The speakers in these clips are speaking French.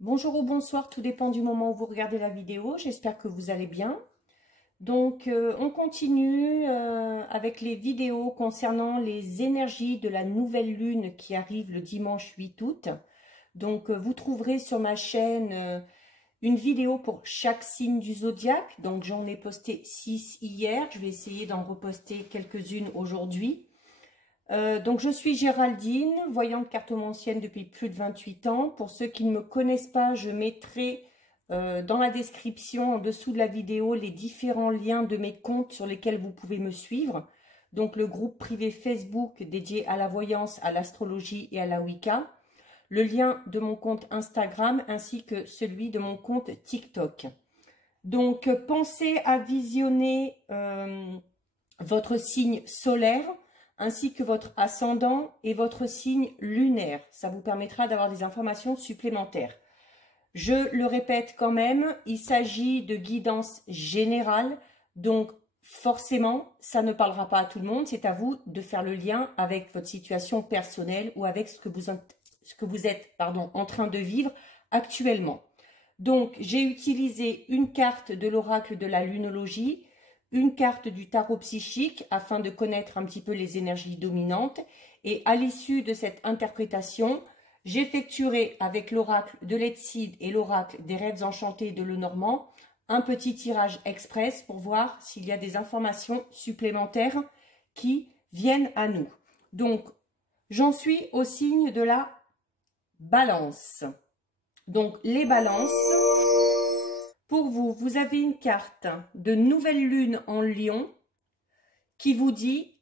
Bonjour ou bonsoir, tout dépend du moment où vous regardez la vidéo. J'espère que vous allez bien. Donc, on continue avec les vidéos concernant les énergies de la nouvelle lune qui arrive le dimanche 8 août. Donc, vous trouverez sur ma chaîne une vidéo pour chaque signe du zodiaque. Donc, j'en ai posté 6 hier. Je vais essayer d'en reposter quelques-unes aujourd'hui. Donc je suis Géraldine, voyante cartomancienne depuis plus de 28 ans. Pour ceux qui ne me connaissent pas, je mettrai dans la description en dessous de la vidéo les différents liens de mes comptes sur lesquels vous pouvez me suivre. Donc le groupe privé Facebook dédié à la voyance, à l'astrologie et à la Wicca. Le lien de mon compte Instagram ainsi que celui de mon compte TikTok. Donc pensez à visionner votre signe solaire ainsi que votre ascendant et votre signe lunaire. Ça vous permettra d'avoir des informations supplémentaires. Je le répète quand même, il s'agit de guidance générale, donc forcément, ça ne parlera pas à tout le monde. C'est à vous de faire le lien avec votre situation personnelle ou avec ce que vous êtes en train de vivre actuellement. Donc, j'ai utilisé une carte de l'oracle de la lunologie, une carte du tarot psychique afin de connaître un petit peu les énergies dominantes. Et à l'issue de cette interprétation, j'effectuerai avec l'oracle de Letsid et l'oracle des rêves enchantés de Lenormand un petit tirage express pour voir s'il y a des informations supplémentaires qui viennent à nous. Donc, j'en suis au signe de la balance. Donc, les balances... Pour vous, vous avez une carte de nouvelle lune en Lion qui vous dit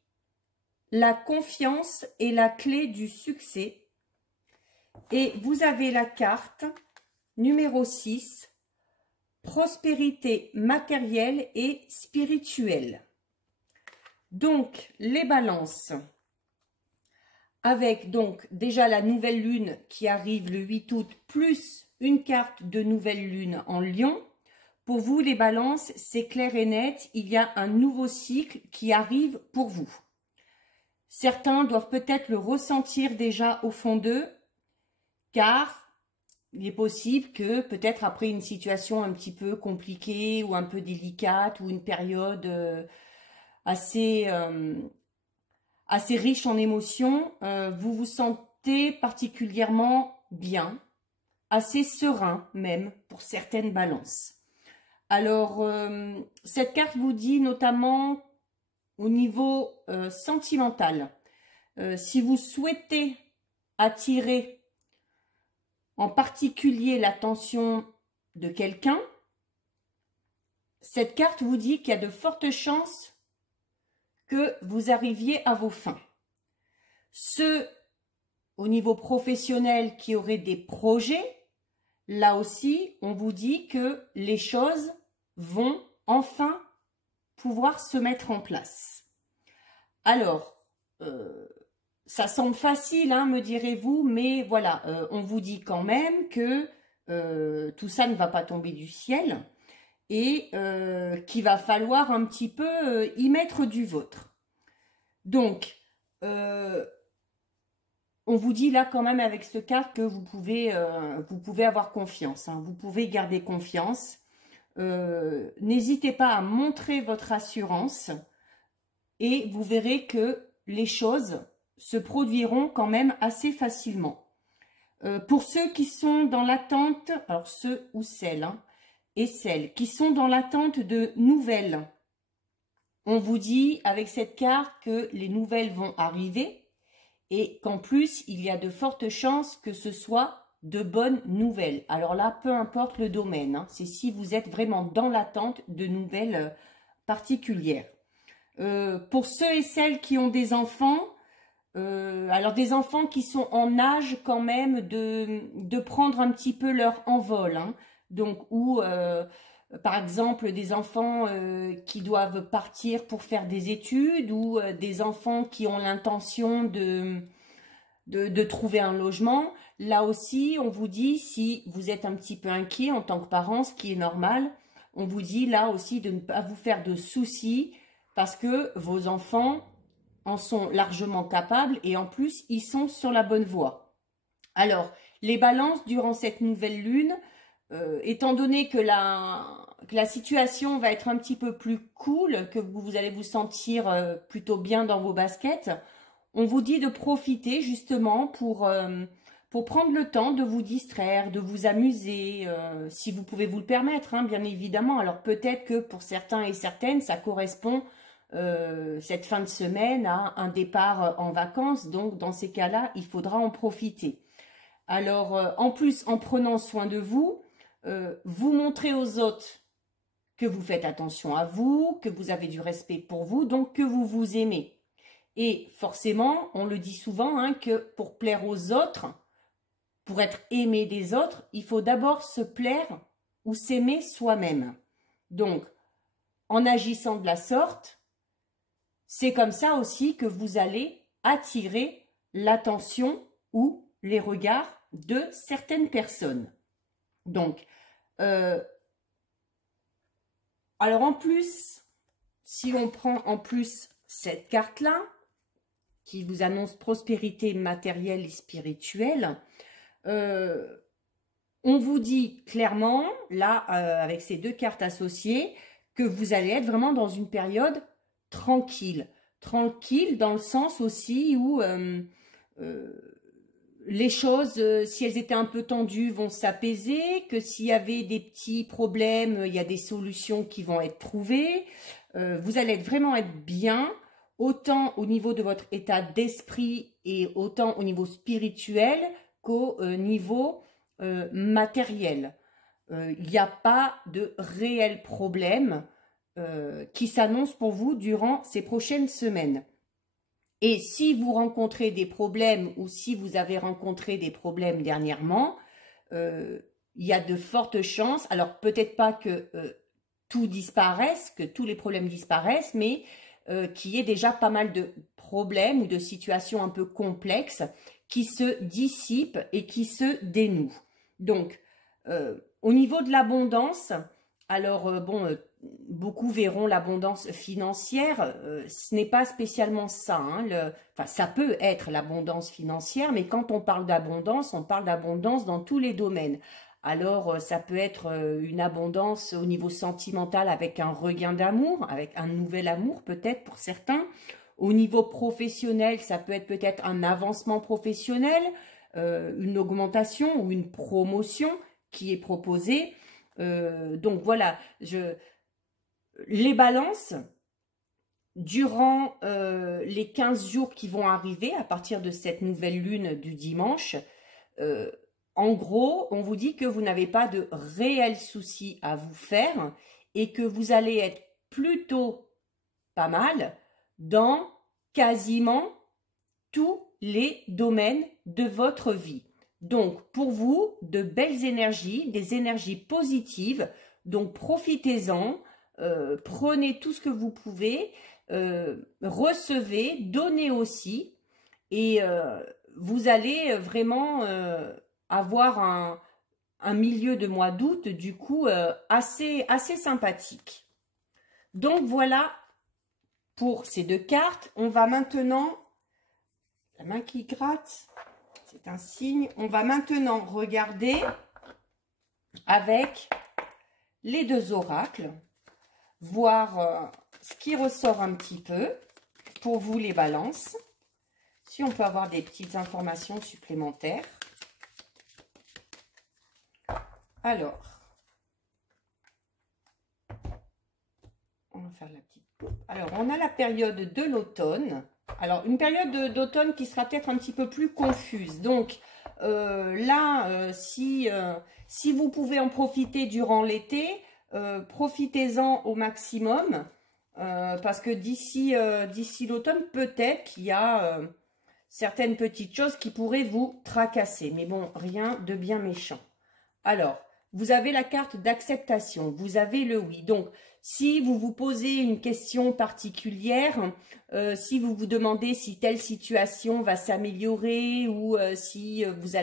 la confiance est la clé du succès. Et vous avez la carte numéro 6, prospérité matérielle et spirituelle. Donc, les balances, avec donc déjà la nouvelle lune qui arrive le 8 août, plus une carte de nouvelle lune en Lion. Pour vous, les balances, c'est clair et net, il y a un nouveau cycle qui arrive pour vous. Certains doivent peut-être le ressentir déjà au fond d'eux, car il est possible que peut-être après une situation un petit peu compliquée ou un peu délicate ou une période assez riche en émotions, vous vous sentez particulièrement bien, assez serein même pour certaines balances. Alors, cette carte vous dit notamment au niveau sentimental, si vous souhaitez attirer en particulier l'attention de quelqu'un, cette carte vous dit qu'il y a de fortes chances que vous arriviez à vos fins. Ceux au niveau professionnel qui auraient des projets, là aussi, on vous dit que les choses vont enfin pouvoir se mettre en place. Alors, ça semble facile, hein, me direz-vous, mais voilà, on vous dit quand même que tout ça ne va pas tomber du ciel et qu'il va falloir un petit peu y mettre du vôtre. Donc, on vous dit là quand même avec cette carte que vous pouvez avoir confiance, hein, vous pouvez garder confiance. N'hésitez pas à montrer votre assurance et vous verrez que les choses se produiront quand même assez facilement. Pour ceux qui sont dans l'attente, alors ceux ou celles, hein, et celles qui sont dans l'attente de nouvelles, on vous dit avec cette carte que les nouvelles vont arriver. Et qu'en plus, il y a de fortes chances que ce soit de bonnes nouvelles. Alors là, peu importe le domaine, hein, c'est si vous êtes vraiment dans l'attente de nouvelles particulières. Pour ceux et celles qui ont des enfants, alors des enfants qui sont en âge quand même de prendre un petit peu leur envol, hein, donc ou par exemple des enfants qui doivent partir pour faire des études ou des enfants qui ont l'intention de trouver un logement. Là aussi, on vous dit, si vous êtes un petit peu inquiet en tant que parent, ce qui est normal, on vous dit là aussi de ne pas vous faire de soucis parce que vos enfants en sont largement capables et en plus, ils sont sur la bonne voie. Alors, Les balances, durant cette nouvelle lune, étant donné que la situation va être un petit peu plus cool, que vous allez vous sentir plutôt bien dans vos baskets, on vous dit de profiter justement pour prendre le temps de vous distraire, de vous amuser, si vous pouvez vous le permettre, hein, bien évidemment. Alors peut-être que pour certains et certaines, ça correspond cette fin de semaine à un départ en vacances. Donc dans ces cas-là, il faudra en profiter. Alors en plus, en prenant soin de vous, vous montrez aux autres que vous faites attention à vous, que vous avez du respect pour vous, donc que vous vous aimez. Et forcément, on le dit souvent, hein, que pour plaire aux autres, pour être aimé des autres, il faut d'abord se plaire ou s'aimer soi-même. Donc, en agissant de la sorte, c'est comme ça aussi que vous allez attirer l'attention ou les regards de certaines personnes. Donc, alors en plus, si on prend en plus cette carte-là, qui vous annonce prospérité matérielle et spirituelle, on vous dit clairement, là, avec ces deux cartes associées, que vous allez être vraiment dans une période tranquille. Tranquille dans le sens aussi où les choses, si elles étaient un peu tendues, vont s'apaiser, que s'il y avait des petits problèmes, il y a des solutions qui vont être trouvées. Vous allez vraiment être bien, autant au niveau de votre état d'esprit et autant au niveau spirituel qu'au niveau matériel. Il n'y a pas de réel problème qui s'annonce pour vous durant ces prochaines semaines. Et si vous rencontrez des problèmes ou si vous avez rencontré des problèmes dernièrement, il y a de fortes chances, alors peut-être pas que tout disparaisse, que tous les problèmes disparaissent, mais qu'il y ait déjà pas mal de problèmes ou de situations un peu complexes qui se dissipent et qui se dénouent. Donc, au niveau de l'abondance, alors beaucoup verront l'abondance financière, ce n'est pas spécialement ça, hein, enfin, ça peut être l'abondance financière, mais quand on parle d'abondance, on parle d'abondance dans tous les domaines. Alors, ça peut être une abondance au niveau sentimental avec un regain d'amour, avec un nouvel amour peut-être pour certains. Au niveau professionnel, ça peut être peut-être un avancement professionnel, une augmentation ou une promotion qui est proposée. Donc voilà, les balances, durant les 15 jours qui vont arriver à partir de cette nouvelle lune du dimanche, en gros, on vous dit que vous n'avez pas de réels soucis à vous faire et que vous allez être plutôt pas mal dans quasiment tous les domaines de votre vie. Donc, pour vous, de belles énergies, des énergies positives, donc profitez-en, prenez tout ce que vous pouvez, recevez, donnez aussi, et vous allez vraiment avoir un milieu de mois d'août, du coup, assez sympathique. Donc, voilà pour ces deux cartes. On va maintenant, la main qui gratte, c'est un signe. On va maintenant regarder avec les deux oracles, voir ce qui ressort un petit peu pour vous les balances. Si on peut avoir des petites informations supplémentaires. Alors, on va faire la petite coupe. Alors, on a la période de l'automne. Alors, une période d'automne qui sera peut-être un petit peu plus confuse. Donc, si vous pouvez en profiter durant l'été, profitez-en au maximum. Parce que d'ici l'automne, peut-être qu'il y a certaines petites choses qui pourraient vous tracasser. Mais bon, rien de bien méchant. Alors, vous avez la carte d'acceptation, vous avez le oui. Donc, si vous vous posez une question particulière, si vous vous demandez si telle situation va s'améliorer ou si vous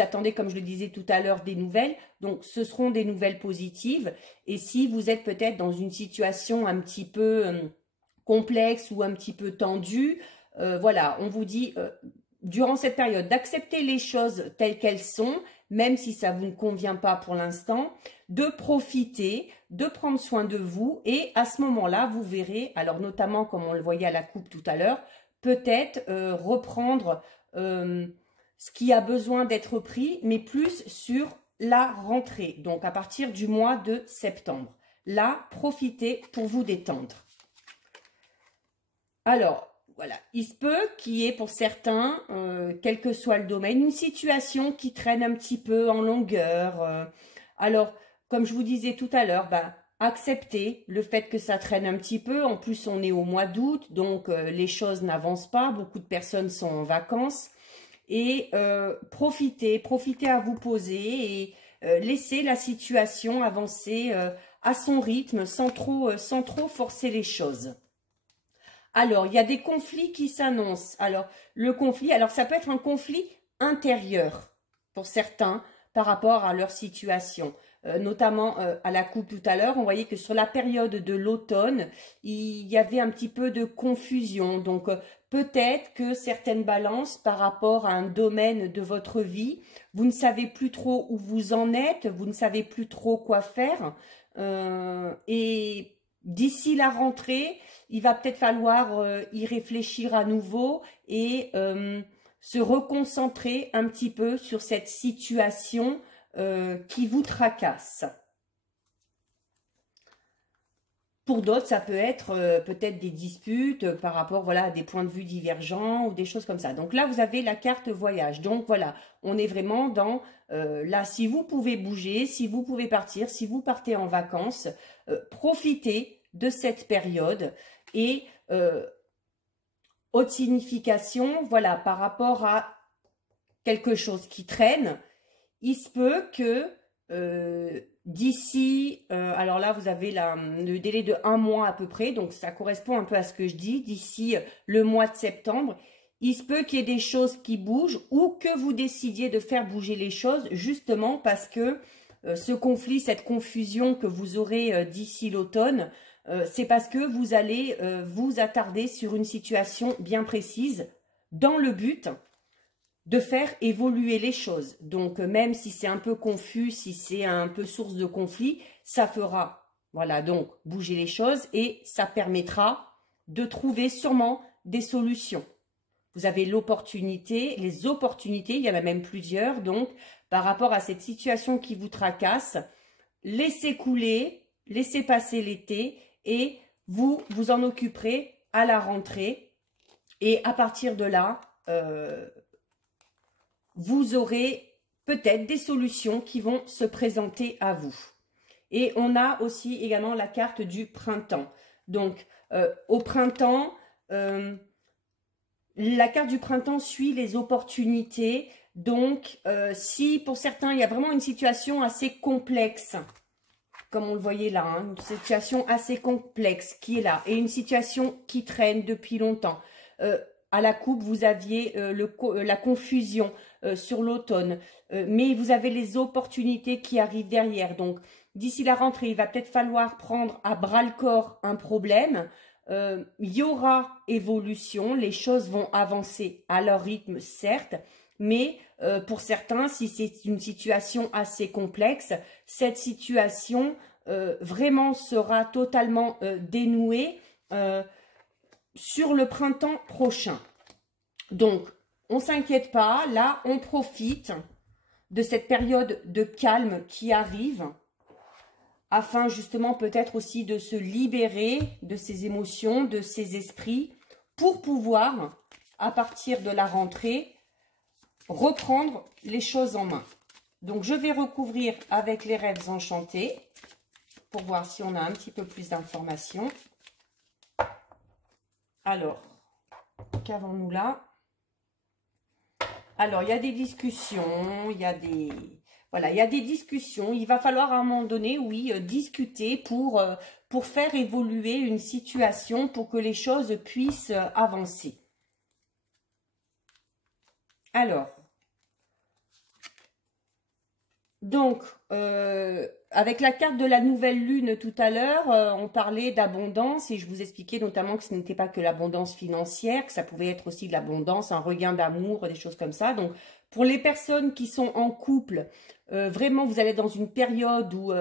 attendez, comme je le disais tout à l'heure, des nouvelles, donc ce seront des nouvelles positives. Et si vous êtes peut-être dans une situation un petit peu complexe ou un petit peu tendue, voilà, on vous dit durant cette période, d'accepter les choses telles qu'elles sont, même si ça vous ne convient pas pour l'instant, de profiter, de prendre soin de vous et à ce moment-là, vous verrez, alors notamment comme on le voyait à la coupe tout à l'heure, peut-être reprendre ce qui a besoin d'être pris, mais plus sur la rentrée, donc à partir du mois de septembre. Là, profitez pour vous détendre. Alors, voilà, il se peut qu'il y ait pour certains, quel que soit le domaine, une situation qui traîne un petit peu en longueur. Alors, comme je vous disais tout à l'heure, acceptez le fait que ça traîne un petit peu. En plus, on est au mois d'août, donc les choses n'avancent pas. Beaucoup de personnes sont en vacances. Et profitez à vous poser et laissez la situation avancer à son rythme sans trop forcer les choses. Alors, il y a des conflits qui s'annoncent. Alors, le conflit, alors ça peut être un conflit intérieur pour certains par rapport à leur situation. Notamment à la coupe tout à l'heure, on voyait que sur la période de l'automne, il y avait un petit peu de confusion. Donc, peut-être que certaines balances par rapport à un domaine de votre vie, vous ne savez plus trop où vous en êtes, vous ne savez plus trop quoi faire. Et d'ici la rentrée, il va peut-être falloir y réfléchir à nouveau et se reconcentrer un petit peu sur cette situation qui vous tracasse. Pour d'autres, ça peut être peut-être des disputes par rapport voilà, à des points de vue divergents ou des choses comme ça. Donc là, vous avez la carte voyage. Donc voilà, on est vraiment dans là, si vous pouvez bouger, si vous pouvez partir, si vous partez en vacances, profitez de cette période. Et haute signification, voilà, par rapport à quelque chose qui traîne, il se peut que d'ici, alors là vous avez le délai de 1 mois à peu près, donc ça correspond un peu à ce que je dis, d'ici le mois de septembre, il se peut qu'il y ait des choses qui bougent ou que vous décidiez de faire bouger les choses justement parce que ce conflit, cette confusion que vous aurez d'ici l'automne, c'est parce que vous allez vous attarder sur une situation bien précise dans le but de faire évoluer les choses. Donc, même si c'est un peu confus, si c'est un peu source de conflit, ça fera, voilà, donc bouger les choses et ça permettra de trouver sûrement des solutions. Vous avez l'opportunité, les opportunités, il y en a même plusieurs, donc par rapport à cette situation qui vous tracasse, laissez couler, laissez passer l'été et vous vous en occuperez à la rentrée. Et à partir de là, vous aurez peut-être des solutions qui vont se présenter à vous. Et on a aussi également la carte du printemps. Donc, au printemps, la carte du printemps suit les opportunités. Donc, si pour certains, il y a vraiment une situation assez complexe, comme on le voyait là, hein, une situation assez complexe qui est là, et une situation qui traîne depuis longtemps. À la coupe, vous aviez la confusion sur l'automne, mais vous avez les opportunités qui arrivent derrière. Donc, d'ici la rentrée, il va peut-être falloir prendre à bras-le-corps un problème. Il y aura évolution, les choses vont avancer à leur rythme, certes, mais pour certains, si c'est une situation assez complexe, cette situation vraiment sera totalement dénouée sur le printemps prochain. Donc, on ne s'inquiète pas, là, on profite de cette période de calme qui arrive afin justement peut-être aussi de se libérer de ses émotions, de ses esprits, pour pouvoir, à partir de la rentrée, reprendre les choses en main. Donc, je vais recouvrir avec les rêves enchantés pour voir si on a un petit peu plus d'informations. Alors, qu'avons-nous là? Alors, il y a des discussions, il y a des... Voilà, il y a des discussions. Il va falloir à un moment donné, oui, discuter pour faire évoluer une situation, pour que les choses puissent avancer. Alors, Donc, avec la carte de la nouvelle lune tout à l'heure, on parlait d'abondance et je vous expliquais notamment que ce n'était pas que l'abondance financière, que ça pouvait être aussi de l'abondance, un regain d'amour, des choses comme ça. Donc, pour les personnes qui sont en couple, vraiment, vous allez dans une période où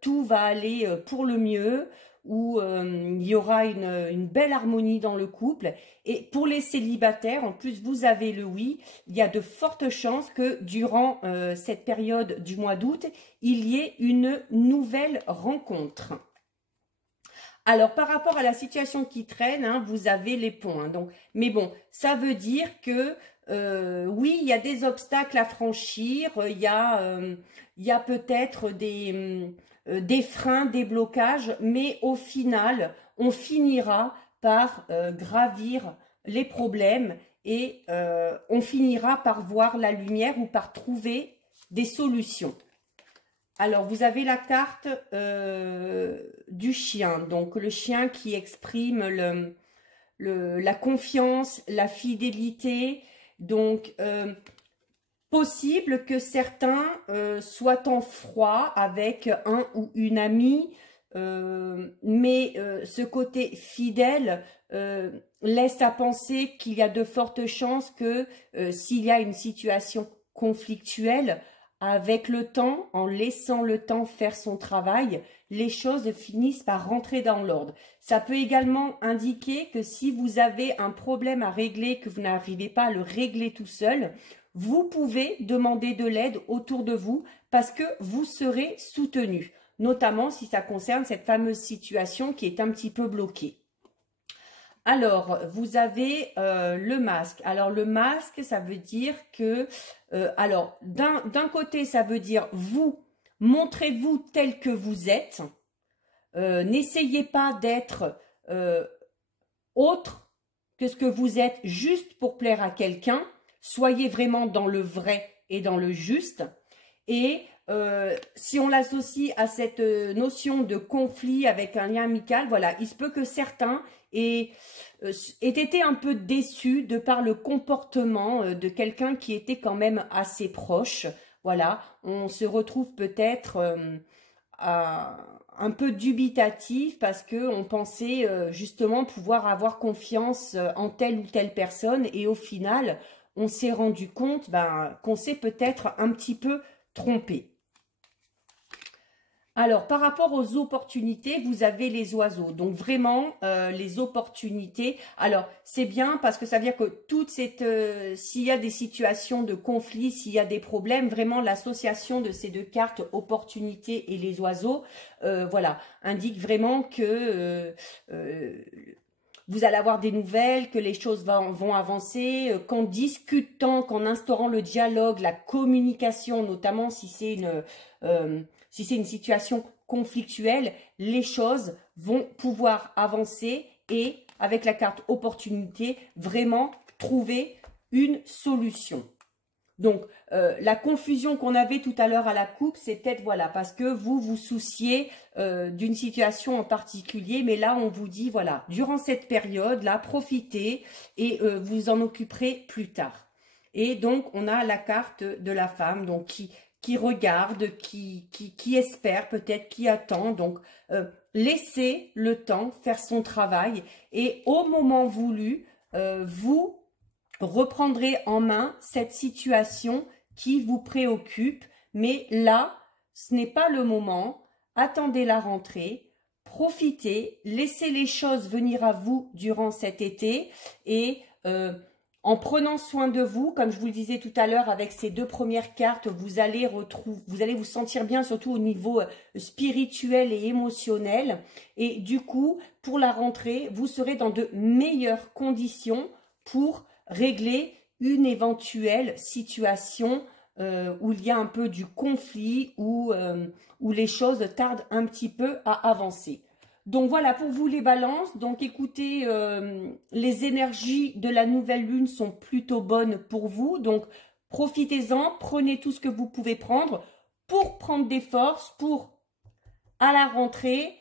tout va aller pour le mieux, où il y aura une belle harmonie dans le couple. Et pour les célibataires, en plus, vous avez le oui, il y a de fortes chances que durant cette période du mois d'août, il y ait une nouvelle rencontre. Alors, par rapport à la situation qui traîne, hein, vous avez les ponts. Hein, donc, mais bon, ça veut dire que oui, il y a des obstacles à franchir, il y a peut-être des freins, des blocages, mais au final, on finira par gravir les problèmes et on finira par voir la lumière ou par trouver des solutions. Alors, vous avez la carte du chien, donc le chien qui exprime la confiance, la fidélité. Donc, possible que certains soient en froid avec un ou une amie, mais ce côté fidèle laisse à penser qu'il y a de fortes chances que s'il y a une situation conflictuelle, avec le temps, en laissant le temps faire son travail, les choses finissent par rentrer dans l'ordre. Ça peut également indiquer que si vous avez un problème à régler, que vous n'arrivez pas à le régler tout seul, vous pouvez demander de l'aide autour de vous parce que vous serez soutenu, notamment si ça concerne cette fameuse situation qui est un petit peu bloquée. Alors, vous avez le masque. Alors, le masque, ça veut dire que, alors, d'un côté, ça veut dire vous, montrez-vous tel que vous êtes. N'essayez pas d'être autre que ce que vous êtes juste pour plaire à quelqu'un. Soyez vraiment dans le vrai et dans le juste. Et si on l'associe à cette notion de conflit avec un lien amical, voilà, il se peut que certains aient été un peu déçus de par le comportement de quelqu'un qui était quand même assez proche. Voilà, on se retrouve peut-être un peu dubitatif parce qu'on pensait justement pouvoir avoir confiance en telle ou telle personne et au final, on s'est rendu compte qu'on s'est peut-être un petit peu trompé. Alors, par rapport aux opportunités, vous avez les oiseaux. Donc, vraiment, les opportunités. Alors, c'est bien parce que ça veut dire que s'il y a des situations de conflit, s'il y a des problèmes, vraiment, l'association de ces deux cartes, opportunités et les oiseaux, voilà, indique vraiment que vous allez avoir des nouvelles, que les choses vont avancer, qu'en discutant, qu'en instaurant le dialogue, la communication, notamment si c'est une situation conflictuelle, les choses vont pouvoir avancer et, avec la carte opportunité, vraiment trouver une solution. Donc, la confusion qu'on avait tout à l'heure à la coupe, c'est peut-être, voilà, parce que vous vous souciez d'une situation en particulier, mais là, on vous dit, voilà, durant cette période-là, profitez et vous en occuperez plus tard. Et donc, on a la carte de la femme, donc qui regarde, qui espère peut-être, qui attend. Donc, laissez le temps faire son travail et au moment voulu, vous reprendrez en main cette situation qui vous préoccupe. Mais là, ce n'est pas le moment. Attendez la rentrée, profitez, laissez les choses venir à vous durant cet été et en prenant soin de vous, comme je vous le disais tout à l'heure, avec ces deux premières cartes, vous allez vous sentir bien, surtout au niveau spirituel et émotionnel. Et du coup, pour la rentrée, vous serez dans de meilleures conditions pour régler une éventuelle situation où il y a un peu du conflit, où les choses tardent un petit peu à avancer. Donc voilà pour vous les balances. Donc écoutez, les énergies de la nouvelle lune sont plutôt bonnes pour vous. Donc profitez-en, prenez tout ce que vous pouvez prendre pour prendre des forces, pour à la rentrée,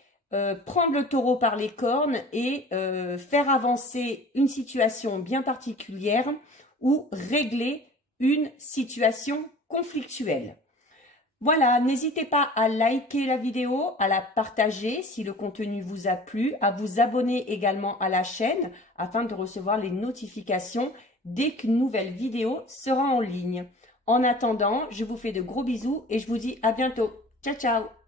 prendre le taureau par les cornes et faire avancer une situation bien particulière ou régler une situation conflictuelle. Voilà, n'hésitez pas à liker la vidéo, à la partager si le contenu vous a plu, à vous abonner également à la chaîne afin de recevoir les notifications dès qu'une nouvelle vidéo sera en ligne. En attendant, je vous fais de gros bisous et je vous dis à bientôt. Ciao, ciao!